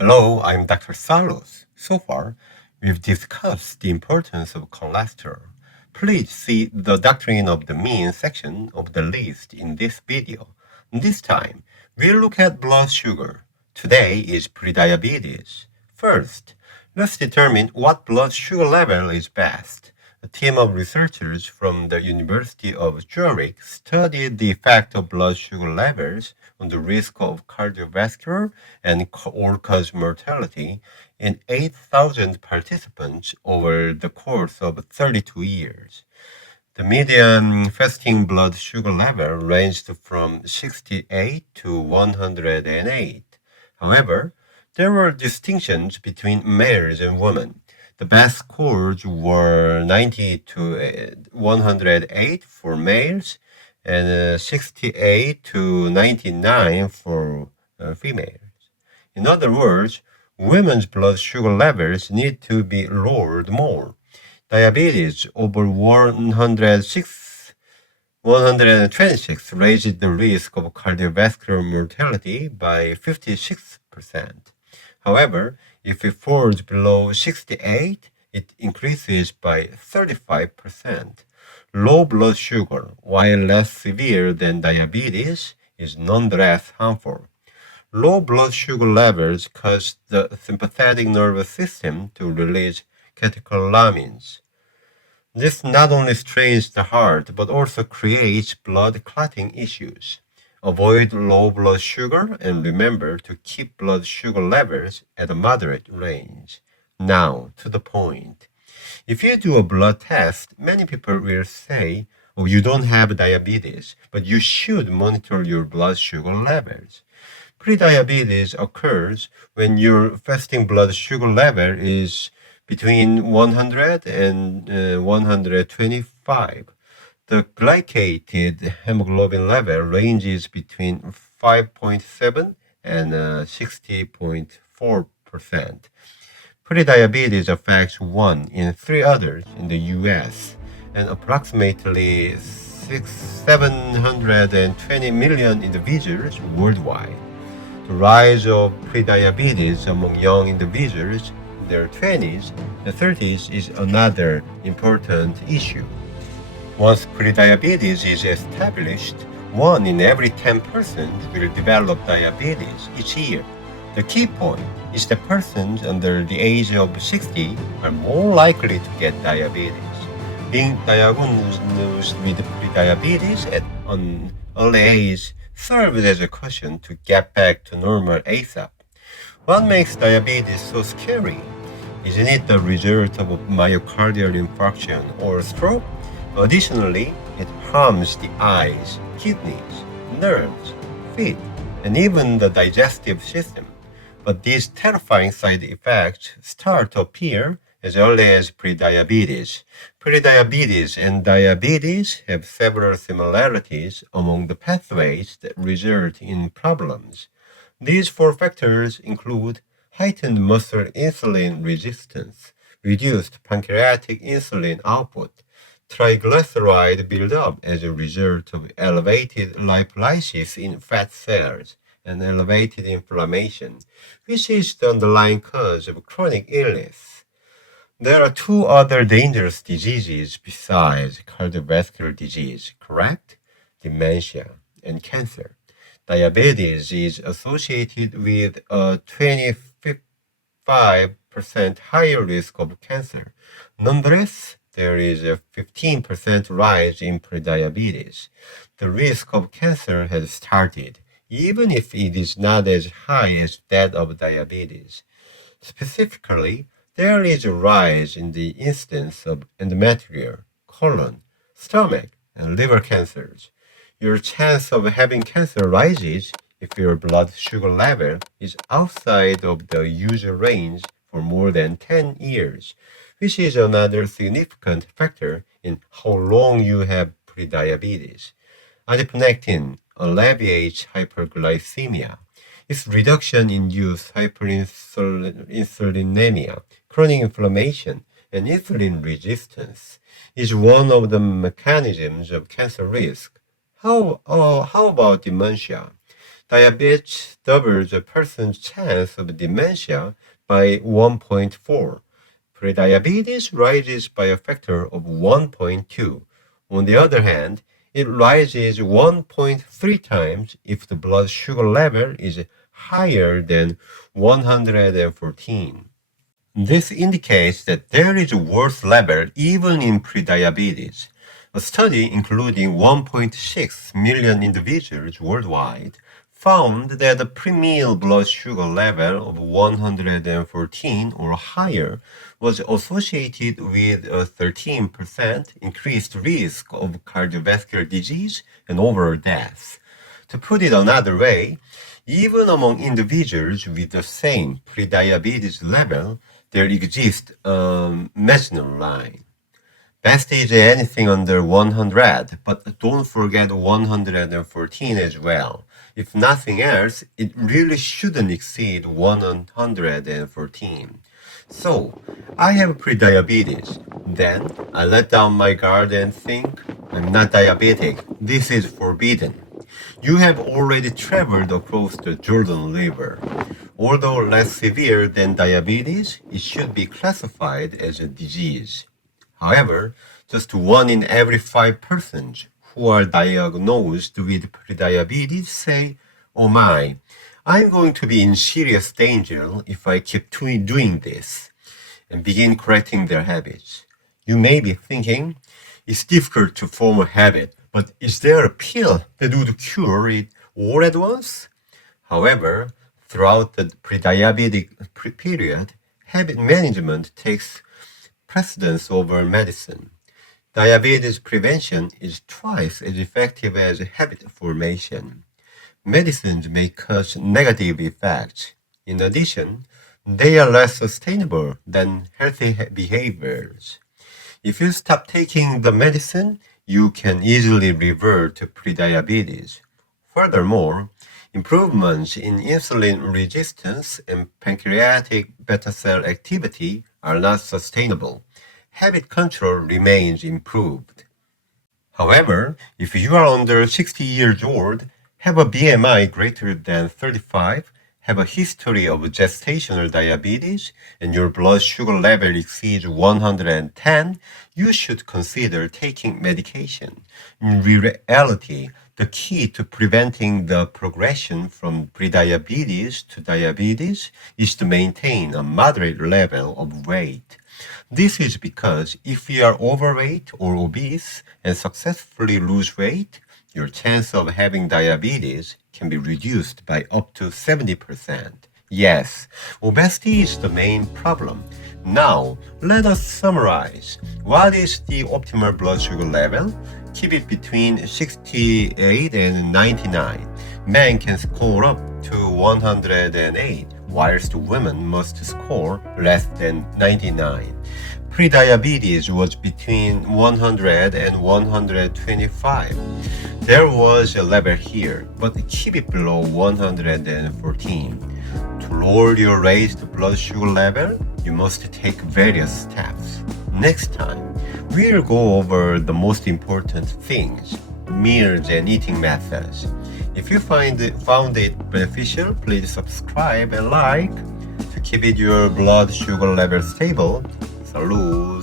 Hello, I'm Dr. Salos. So far, we've discussed the importance of cholesterol. Please see the Doctrine of the Mean section of the list in this video. This time, we'll look at blood sugar. Today is prediabetes. First, let's determine what blood sugar level is best. A team of researchers from the University of Zurich studied the effect of blood sugar levels on the risk of cardiovascular and all-cause mortality in 8,000 participants over the course of 32 years. The median fasting blood sugar level ranged from 68 to 108. However, there were distinctions between males and women. The best scores were 90 to 108 for males and 68 to 99 for females. In other words, women's blood sugar levels need to be lowered more. Diabetes over 126 raised the risk of cardiovascular mortality by 56%. However, if it falls below 68, it increases by 35%. Low blood sugar, while less severe than diabetes, is nonetheless harmful. Low blood sugar levels cause the sympathetic nervous system to release catecholamines. This not only strains the heart but also creates blood clotting issues. Avoid low blood sugar and remember to keep blood sugar levels at a moderate range. Now, to the point. If you do a blood test, many people will say, oh, you don't have diabetes, but you should monitor your blood sugar levels. Prediabetes occurs when your fasting blood sugar level is between 100 and 125. The glycated hemoglobin level ranges between 5.7 and 60.4%. Prediabetes affects 1 in 3 others in the US and approximately 720 million individuals worldwide. The rise of prediabetes among young individuals in their 20s and 30s is another important issue. Once prediabetes is established, 1 in every 10 persons will develop diabetes each year. The key point is that persons under the age of 60 are more likely to get diabetes. Being diagnosed with prediabetes at an early age serves as a caution to get back to normal ASAP. What makes diabetes so scary? Isn't it the result of myocardial infarction or stroke? Additionally, it harms the eyes, kidneys, nerves, feet, and even the digestive system. But these terrifying side effects start to appear as early as prediabetes. Prediabetes and diabetes have several similarities among the pathways that result in problems. These 4 factors include heightened muscle insulin resistance, reduced pancreatic insulin output, triglyceride buildup as a result of elevated lipolysis in fat cells, and elevated inflammation, which is the underlying cause of chronic illness. There are 2 other dangerous diseases besides cardiovascular disease, correct? Dementia and cancer. Diabetes is associated with a 25% higher risk of cancer. Nonetheless, there is a 15% rise in prediabetes. The risk of cancer has started, even if it is not as high as that of diabetes. Specifically, there is a rise in the incidence of endometrial, colon, stomach, and liver cancers. Your chance of having cancer rises if your blood sugar level is outside of the usual range for more than 10 years, which is another significant factor in how long you have prediabetes. Adiponectin alleviates hyperglycemia. Its reduction induces hyperinsulinemia, chronic inflammation, and insulin resistance is one of the mechanisms of cancer risk. How about dementia? Diabetes doubles a person's chance of dementia by 1.4. Prediabetes rises by a factor of 1.2. On the other hand, it rises 1.3 times if the blood sugar level is higher than 114. This indicates that there is a worse level even in prediabetes. A study including 1.6 million individuals worldwide found that a pre-meal blood sugar level of 114 or higher was associated with a 13% increased risk of cardiovascular disease and overall death. To put it another way, even among individuals with the same prediabetes level, there exists a marginal line. Best is anything under 100, but don't forget 114 as well. If nothing else, it really shouldn't exceed 114. So, I have prediabetes. Then, I let down my guard and think, I'm not diabetic. This is forbidden. You have already traveled across the Jordan River. Although less severe than diabetes, it should be classified as a disease. However, just 1 in every 5 persons who are diagnosed with prediabetes say, oh my, I'm going to be in serious danger if I keep doing this, and begin correcting their habits. You may be thinking, it's difficult to form a habit, but is there a pill that would cure it all at once? However, throughout the pre-diabetic period, habit management takes precedence over medicine. Diabetes prevention is twice as effective as habit formation. Medicines may cause negative effects. In addition, they are less sustainable than healthy behaviors. If you stop taking the medicine, you can easily revert to prediabetes. Furthermore, improvements in insulin resistance and pancreatic beta cell activity are not sustainable. Habit control remains improved. However, if you are under 60 years old, have a BMI greater than 35, have a history of gestational diabetes, and your blood sugar level exceeds 110, you should consider taking medication. In reality, the key to preventing the progression from prediabetes to diabetes is to maintain a moderate level of weight. This is because if you are overweight or obese and successfully lose weight, your chance of having diabetes can be reduced by up to 70%. Yes, obesity is the main problem. Now, let us summarize. What is the optimal blood sugar level? Keep it between 68 and 99. Men can score up to 108, whilst women must score less than 99. Prediabetes was between 100 and 125. There was a level here, but keep it below 114. To lower your raised blood sugar level, you must take various steps. Next time, we'll go over the most important things, meals and eating methods. If you found it beneficial, please subscribe and like to keep your blood sugar level stable. Salud!